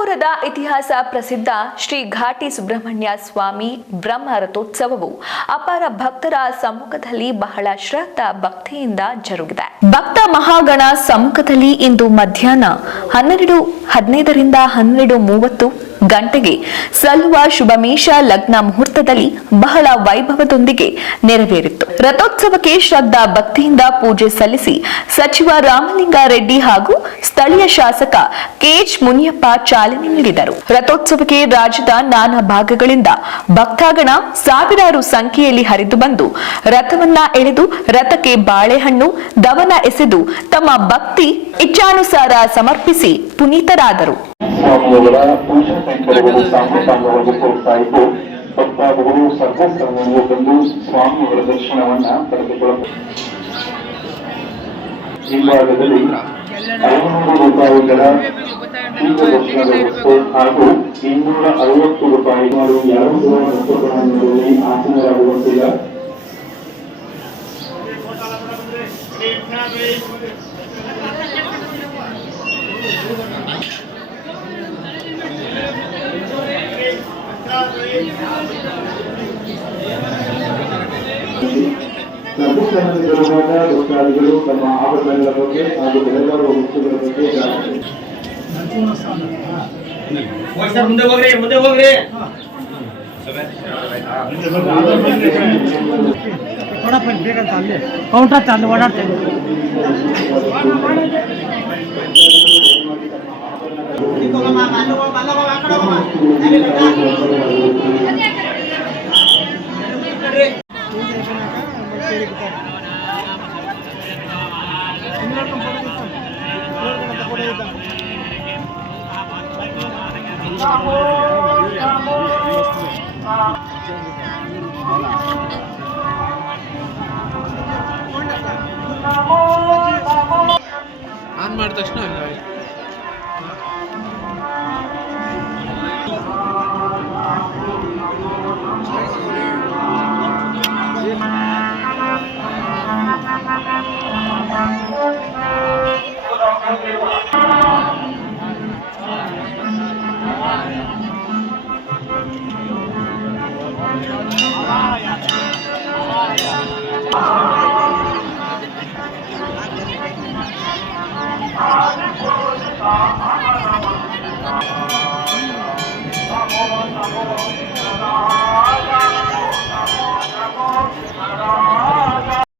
ಕುಂದಾಪುರದ ಇತಿಹಾಸ ಪ್ರಸಿದ್ಧ ಶ್ರೀ ಘಾಟಿ ಸುಬ್ರಹ್ಮಣ್ಯ ಸ್ವಾಮಿ ಬ್ರಹ್ಮ ರಥೋತ್ಸವವು ಅಪಾರ ಭಕ್ತರ ಸಮ್ಮುಖದಲ್ಲಿ ಬಹಳ ಶ್ರದ್ಧಾ ಭಕ್ತಿಯಿಂದ ಜರುಗಿದೆ. ಭಕ್ತ ಮಹಾಗಣ ಸಮ್ಮುಖದಲ್ಲಿ ಇಂದು ಮಧ್ಯಾಹ್ನ 12:15ರಿಂದ 12:30 ಗಂಟೆಗೆ ಸಲ್ಲುವ ಶುಭಮೇಷ ಲಗ್ನ ಮುಹೂರ್ತದಲ್ಲಿ ಬಹಳ ವೈಭವದೊಂದಿಗೆ ನೆರವೇರಿತು. ರಥೋತ್ಸವಕ್ಕೆ ಶ್ರದ್ಧಾ ಭಕ್ತಿಯಿಂದ ಪೂಜೆ ಸಲ್ಲಿಸಿ ಸಚಿವ ರಾಮಲಿಂಗಾರೆಡ್ಡಿ ಹಾಗೂ ಸ್ಥಳೀಯ ಶಾಸಕ ಕೆಎಚ್ ಮುನಿಯಪ್ಪ ಚಾಲನೆ ನೀಡಿದರು. ರಥೋತ್ಸವಕ್ಕೆ ರಾಜ್ಯದ ನಾನಾ ಭಾಗಗಳಿಂದ ಭಕ್ತಾಗಣ ಸಾವಿರಾರು ಸಂಖ್ಯೆಯಲ್ಲಿ ಹರಿದು ಬಂದು ರಥವನ್ನ ಎಳೆದು ರಥಕ್ಕೆ ಬಾಳೆಹಣ್ಣು ದವನ ಎಸೆದು ತಮ್ಮ ಭಕ್ತಿ ಇಚ್ಛಾನುಸಾರ ಸಮರ್ಪಿಸಿ ಪುನೀತರಾದರು. ಸ್ವಾಮಿಯವರ ಪೂಜಾ ಕೈಂಕರ್ಯಗಳು ಸಾಂಗೋಪಾಂಗವಾಗಿ ಹೋಗ್ತಾ ಇದ್ದು ಭಕ್ತಾದಿಗಳು ಸರ್ವಸ್ಥಳಗಳಿಗೆ ಬಂದು ಸ್ವಾಮಿಯವರ ದರ್ಶನವನ್ನ ಪಡೆದುಕೊಳ್ಳಬಹುದು. ಹಿಂಭಾಗದಲ್ಲಿ 500 ರೂಪಾಯಿಗಳ ದರ್ಶನದ ವ್ಯವಸ್ಥೆ ಹಾಗೂ 260 ರೂಪಾಯಿ ಯಾರು ಮುಖಗಳಲ್ಲಿ ಆಸೀನರಾಗುವಂತಿಲ್ಲ. ಸರ್ವಸ್ಥಾನದ ಭಕ್ತಾದಿಗಳು ತಮ್ಮ ಆಭರಣಗಳ ಬಗ್ಗೆ ಹಾಗೂ ಬೆಳೆಗಾರ ವಸ್ತುಗಳ ಬಗ್ಗೆ ಮುಂದೆ ಹೋಗ್ರಿ ಬೇಕಂತ ಅಲ್ಲಿ ಕೌಂಟರ್ ಅಲ್ಲಿ ಓಡಾಡ್ತೇನೆ. ಆನ್ ಮಾಡಿದ ತಕ್ಷಣ